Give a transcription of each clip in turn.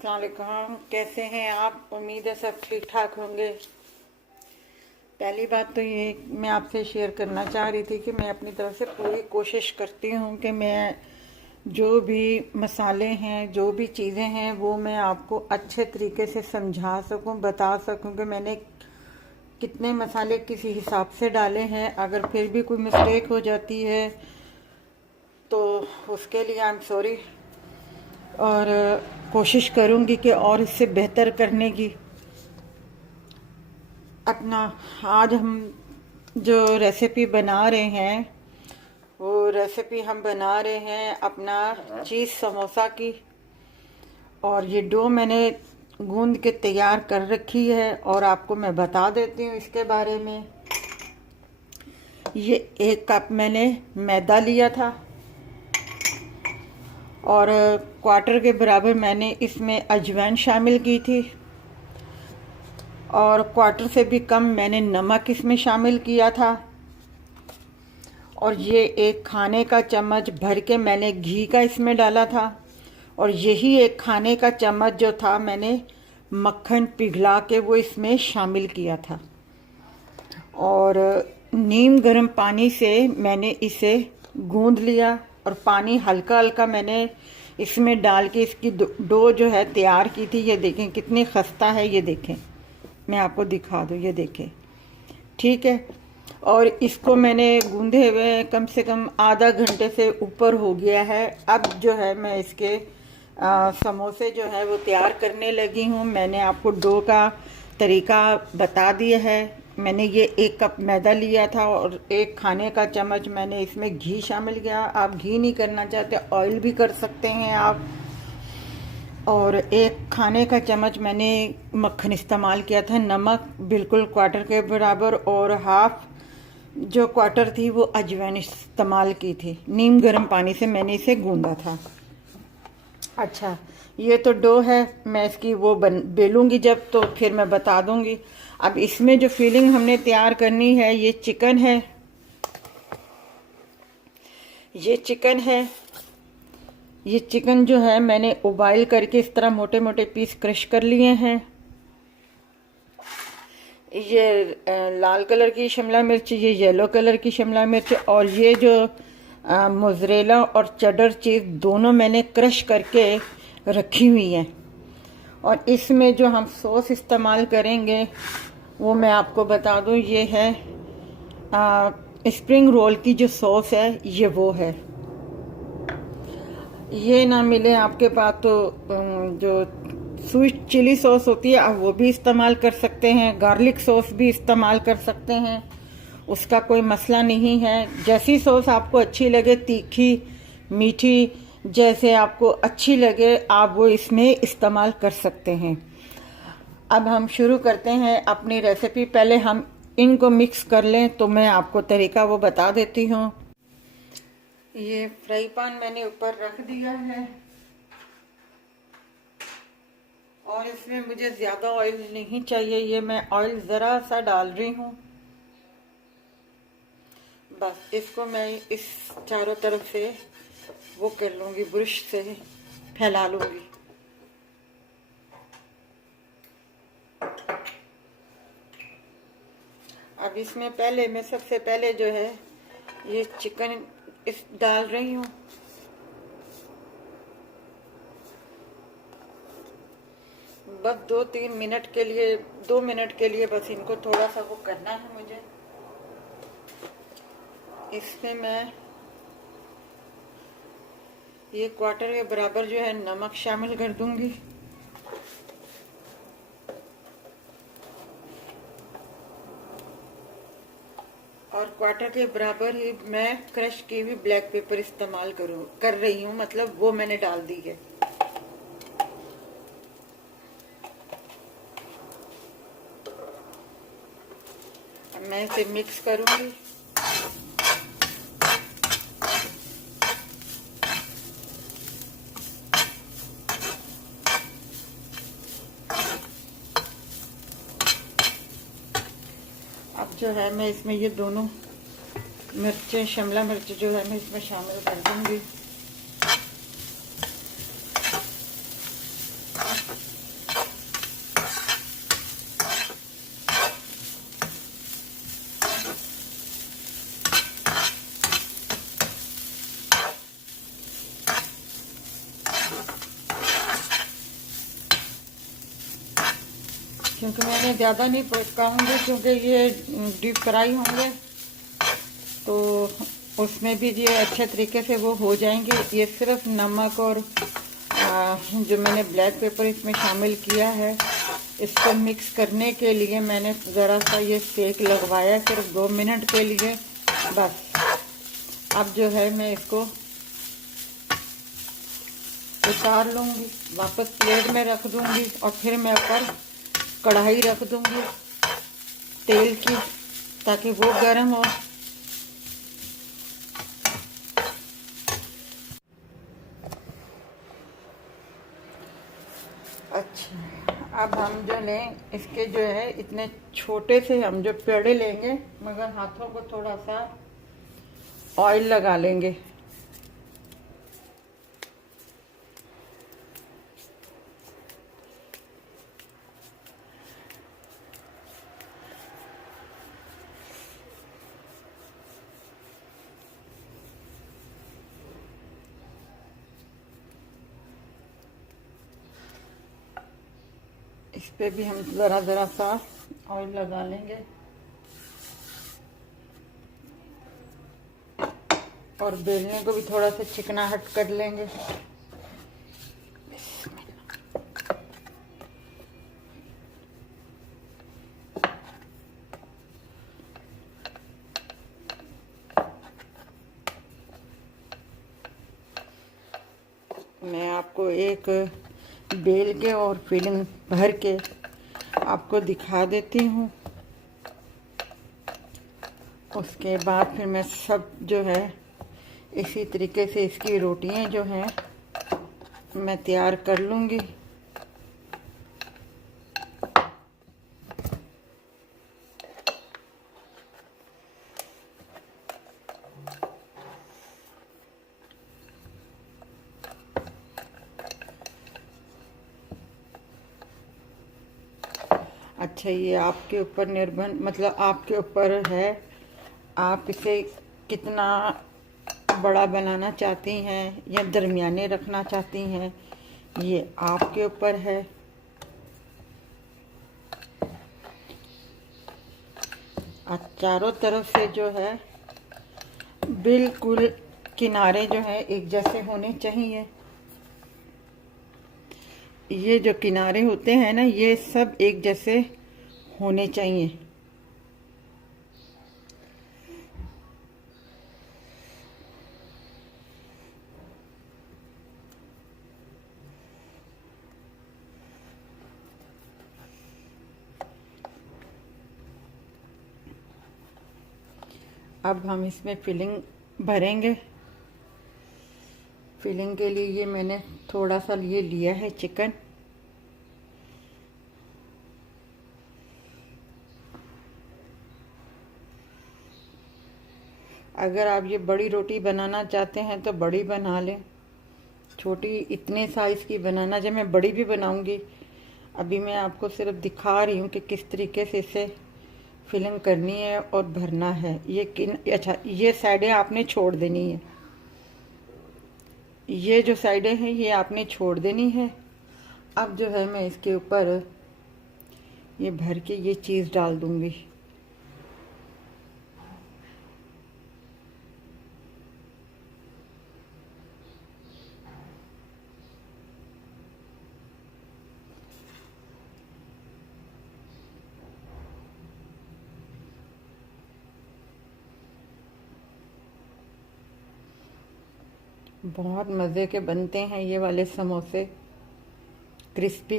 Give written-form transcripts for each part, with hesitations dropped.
अस्सलाम वालेकुम। कैसे हैं आप? उम्मीद है सब ठीक ठाक होंगे। पहली बात तो ये मैं आपसे शेयर करना चाह रही थी कि मैं अपनी तरफ से पूरी कोशिश करती हूँ कि मैं जो भी मसाले हैं, जो भी चीज़ें हैं, वो मैं आपको अच्छे तरीके से समझा सकूँ, बता सकूँ कि मैंने कितने मसाले किसी हिसाब से डाले हैं। अगर फिर भी कोई मिस्टेक हो जाती है तो उसके लिए आई एम सॉरी, और कोशिश करूँगी कि और इससे बेहतर करने की। अपना आज हम जो रेसिपी बना रहे हैं, वो रेसिपी हम बना रहे हैं अपना चीज़ समोसा की। और ये डो मैंने गूंद के तैयार कर रखी है और आपको मैं बता देती हूँ इसके बारे में। ये 1 कप मैंने मैदा लिया था और क्वार्टर के बराबर मैंने इसमें अजवाइन शामिल की थी और क्वार्टर से भी कम मैंने नमक इसमें शामिल किया था। और ये 1 खाने का चम्मच भर के मैंने घी का इसमें डाला था और यही 1 खाने का चम्मच जो था मैंने मक्खन पिघला के वो इसमें शामिल किया था। और नीम गर्म पानी से मैंने इसे गूंद लिया और पानी हल्का हल्का मैंने इसमें डाल के इसकी डो जो है तैयार की थी। ये देखें कितनी खस्ता है, ये देखें, मैं आपको दिखा दूँ, ये देखें, ठीक है। और इसको मैंने गूंदे हुए कम से कम आधा घंटे से ऊपर हो गया है। अब जो है मैं इसके समोसे जो है वो तैयार करने लगी हूँ। मैंने आपको डो का तरीका बता दिया है। मैंने ये 1 कप मैदा लिया था और 1 खाने का चम्मच मैंने इसमें घी शामिल किया। आप घी नहीं करना चाहते ऑयल भी कर सकते हैं आप। और 1 खाने का चम्मच मैंने मक्खन इस्तेमाल किया था। नमक बिल्कुल क्वार्टर के बराबर और हाफ जो क्वार्टर थी वो अजवाइन इस्तेमाल की थी। नीम गर्म पानी से मैंने इसे गूंदा था। अच्छा, ये तो डो है, मैं इसकी वो बेलूंगी जब तो फिर मैं बता दूंगी। अब इसमें जो फिलिंग हमने तैयार करनी है, ये चिकन है, ये चिकन है। ये चिकन जो है मैंने उबाइल करके इस तरह मोटे मोटे पीस क्रश कर लिए हैं। ये लाल कलर की शिमला मिर्च, ये येलो कलर की शिमला मिर्च और ये जो मोज़रेला और चेडर चीज़ दोनों मैंने क्रश करके रखी हुई है। और इसमें जो हम सॉस इस्तेमाल करेंगे वो मैं आपको बता दूं, ये है स्प्रिंग रोल की जो सॉस है, ये वो है। ये ना मिले आपके पास तो जो स्वीट चिली सॉस होती है आप वो भी इस्तेमाल कर सकते हैं, गार्लिक सॉस भी इस्तेमाल कर सकते हैं, उसका कोई मसला नहीं है। जैसी सॉस आपको अच्छी लगे, तीखी मीठी जैसे आपको अच्छी लगे आप वो इसमें इस्तेमाल कर सकते हैं। अब हम शुरू करते हैं अपनी रेसिपी। पहले हम इनको मिक्स कर लें तो मैं आपको तरीका वो बता देती हूँ। ये फ्राई पैन मैंने ऊपर रख दिया है और इसमें मुझे ज़्यादा ऑयल नहीं चाहिए, ये मैं ऑयल ज़रा सा डाल रही हूँ बस। इसको मैं इस चारों तरफ से वो कर लूँगी, ब्रश से फैला लूँगी। अब इसमें पहले मैं सबसे पहले जो है ये चिकन इस डाल रही हूँ। बस 2-3 मिनट के लिए, 2 मिनट के लिए बस इनको थोड़ा सा वो करना है मुझे। इसमें मैं ये क्वार्टर के बराबर जो है नमक शामिल कर दूंगी और क्वार्टर के बराबर ही मैं क्रश की हुई ब्लैक पेपर इस्तेमाल कर रही हूँ, मतलब वो मैंने डाल दी है। अब मैं इसे मिक्स करूंगी। अब जो है मैं इसमें ये दोनों मिर्चें, शिमला मिर्च जो है मैं इसमें शामिल कर दूंगी। क्योंकि मैंने ज़्यादा नहीं पकाऊंगी, क्योंकि ये डीप फ्राई होंगे तो उसमें भी ये अच्छे तरीके से वो हो जाएंगे। ये सिर्फ नमक और जो मैंने ब्लैक पेपर इसमें शामिल किया है, इसको मिक्स करने के लिए मैंने ज़रा सा ये सेक लगवाया सिर्फ 2 मिनट के लिए बस। अब जो है मैं इसको उतार लूँगी, वापस प्लेट में रख दूँगी और फिर मैं ऊपर कढ़ाई रख दूँगी तेल की, ताकि वो गर्म हो। अच्छा, अब हम जो लें इसके जो है इतने छोटे से हम जो पेड़े लेंगे, मगर हाथों को थोड़ा सा ऑयल लगा लेंगे। इस पे भी हम ज़रा ज़रा सा ऑयल लगा लेंगे और बेलने को भी थोड़ा सा चिकनाहट कर लेंगे। मैं आपको एक बेल के और फिलिंग भर के आपको दिखा देती हूँ। उसके बाद फिर मैं सब जो है इसी तरीके से इसकी रोटियां जो हैं मैं तैयार कर लूँगी। अच्छा, ये आपके ऊपर निर्भर, मतलब आपके ऊपर है, आप इसे कितना बड़ा बनाना चाहती हैं या दरमियाने रखना चाहती हैं, ये आपके ऊपर है। और चारों तरफ से जो है बिल्कुल किनारे जो है एक जैसे होने चाहिए। ये जो किनारे होते हैं ना, ये सब एक जैसे होने चाहिए। अब हम इसमें फिलिंग भरेंगे। फिलिंग के लिए ये मैंने थोड़ा सा ये लिया है चिकन। अगर आप ये बड़ी रोटी बनाना चाहते हैं तो बड़ी बना लें, छोटी इतने साइज़ की बनाना, जब मैं बड़ी भी बनाऊंगी। अभी मैं आपको सिर्फ दिखा रही हूँ कि किस तरीके से इसे फिलिंग करनी है और भरना है। अच्छा, ये साइडें आपने छोड़ देनी है, ये जो साइडें हैं ये आपने छोड़ देनी है। अब जो है मैं इसके ऊपर ये भर के ये चीज़ डाल दूंगी। बहुत मज़े के बनते हैं ये वाले समोसे, क्रिस्पी,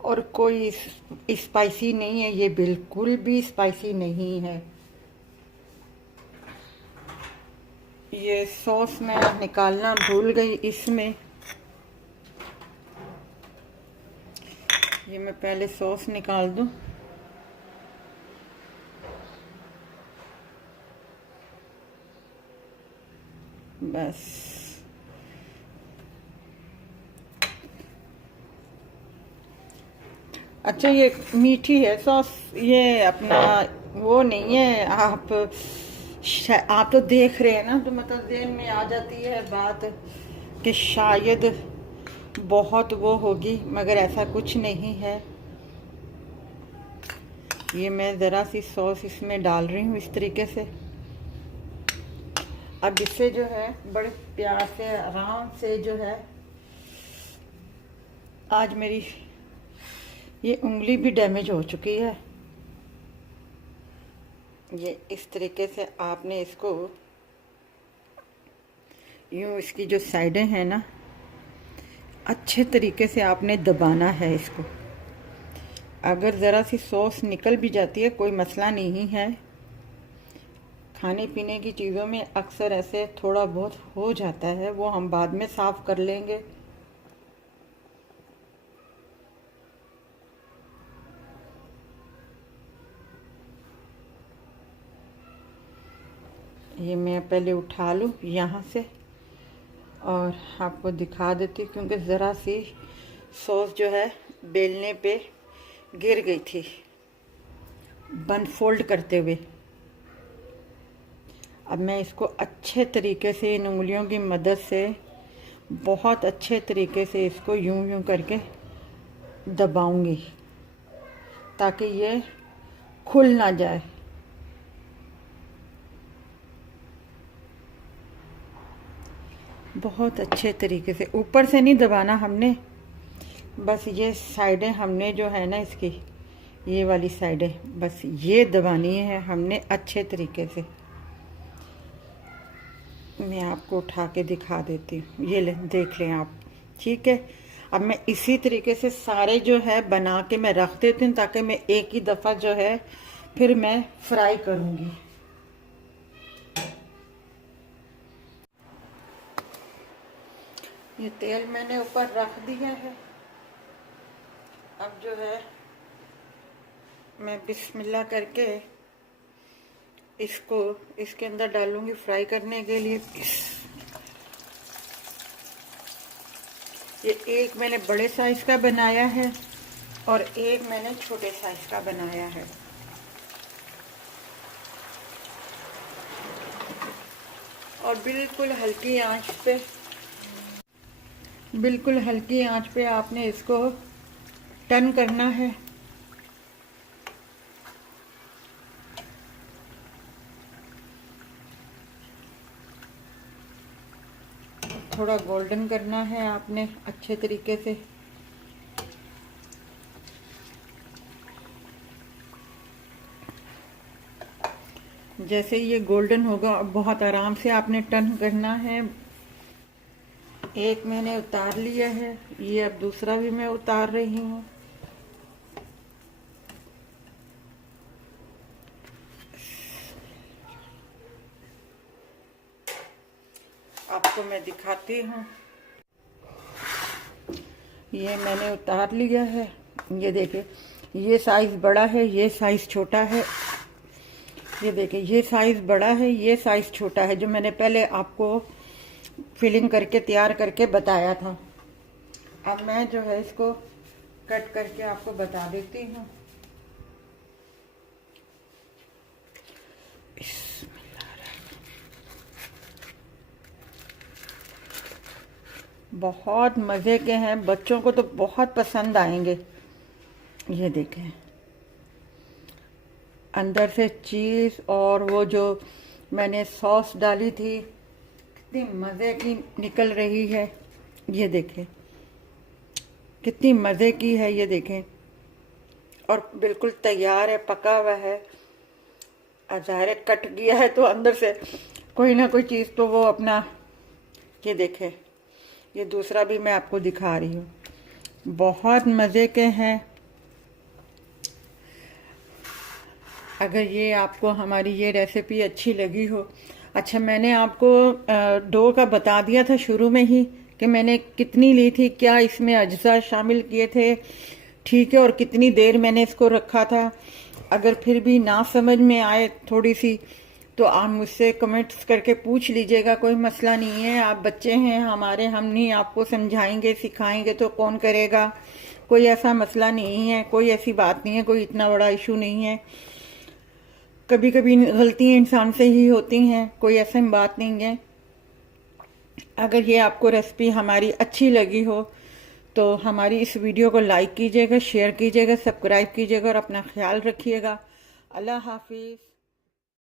और कोई स्पाइसी नहीं है, ये बिल्कुल भी स्पाइसी नहीं है। ये सॉस मैं निकालना भूल गई इसमें, ये मैं पहले सॉस निकाल दूं। बस अच्छा, ये मीठी है सॉस, ये अपना वो नहीं है। आप तो देख रहे हैं ना, तो मतलब ज़हन में आ जाती है बात कि शायद बहुत वो होगी, मगर ऐसा कुछ नहीं है। ये मैं ज़रा सी सॉस इसमें डाल रही हूँ इस तरीके से। अब इससे जो है बड़े प्यार से आराम से जो है, आज मेरी ये उंगली भी डैमेज हो चुकी है। ये इस तरीके से आपने इसको यूँ, इसकी जो साइडें हैं ना, अच्छे तरीके से आपने दबाना है इसको। अगर ज़रा सी सॉस निकल भी जाती है कोई मसला नहीं है, खाने पीने की चीज़ों में अक्सर ऐसे थोड़ा बहुत हो जाता है, वो हम बाद में साफ़ कर लेंगे। ये मैं पहले उठा लूँ यहाँ से और आपको दिखा देती हूँ, क्योंकि ज़रा सी सॉस जो है बेलने पे गिर गई थी बन फोल्ड करते हुए। अब मैं इसको अच्छे तरीके से इन उंगलियों की मदद से बहुत अच्छे तरीके से इसको यूं यूं करके दबाऊंगी ताकि ये खुल ना जाए। बहुत अच्छे तरीके से ऊपर से नहीं दबाना हमने, बस ये साइडें हमने जो है ना इसकी, ये वाली साइडें बस ये दबानी है हमने अच्छे तरीके से। मैं आपको उठा के दिखा देती हूँ, ये ले देख लें आप, ठीक है। अब मैं इसी तरीके से सारे जो है बना के मैं रख देती हूँ ताकि मैं एक ही दफ़ा जो है फिर मैं फ्राई करूँगी। ये तेल मैंने ऊपर रख दिया है। अब जो है मैं बिस्मिल्लाह करके इसको इसके अंदर डालूंगी फ्राई करने के लिए। ये एक मैंने बड़े साइज का बनाया है और एक मैंने छोटे साइज का बनाया है। और बिल्कुल हल्की आंच पे आपने इसको टर्न करना है। थोड़ा गोल्डन करना है आपने अच्छे तरीके से। जैसे ये गोल्डन होगा बहुत आराम से आपने टर्न करना है। एक मैंने उतार लिया है, ये अब दूसरा भी मैं उतार रही हूँ। आपको मैं दिखाती हूँ, ये मैंने उतार लिया है। ये देखिए, ये साइज बड़ा है, ये साइज छोटा है। ये देखिए, ये साइज बड़ा है, ये साइज छोटा है, जो मैंने पहले आपको फिलिंग करके तैयार करके बताया था। अब मैं जो है इसको कट करके आपको बता देती हूँ। बहुत मज़े के हैं, बच्चों को तो बहुत पसंद आएंगे। ये देखें, अंदर से चीज़ और वो जो मैंने सॉस डाली थी कितनी मज़े की निकल रही है। ये देखें कितनी मज़े की है, ये देखें। और बिल्कुल तैयार है, पका हुआ है। ज़ाहिर कट गया है तो अंदर से कोई ना कोई चीज़ तो वो अपना, ये देखें, ये दूसरा भी मैं आपको दिखा रही हूँ। बहुत मज़े के हैं। अगर ये आपको हमारी ये रेसिपी अच्छी लगी हो, अच्छा मैंने आपको डो का बता दिया था शुरू में ही कि मैंने कितनी ली थी, क्या इसमें अज्जा शामिल किए थे, ठीक है, और कितनी देर मैंने इसको रखा था। अगर फिर भी ना समझ में आए थोड़ी सी तो आप मुझसे कमेंट्स करके पूछ लीजिएगा, कोई मसला नहीं है। आप बच्चे हैं हमारे, हम नहीं आपको समझाएंगे सिखाएंगे तो कौन करेगा, कोई ऐसा मसला नहीं है, कोई ऐसी बात नहीं है, कोई इतना बड़ा इशू नहीं है। कभी कभी गलतियाँ इंसान से ही होती हैं, कोई ऐसी बात नहीं है। अगर ये आपको रेसिपी हमारी अच्छी लगी हो तो हमारी इस वीडियो को लाइक कीजिएगा, शेयर कीजिएगा, सब्सक्राइब कीजिएगा और अपना ख्याल रखिएगा। अल्लाह हाफिज़।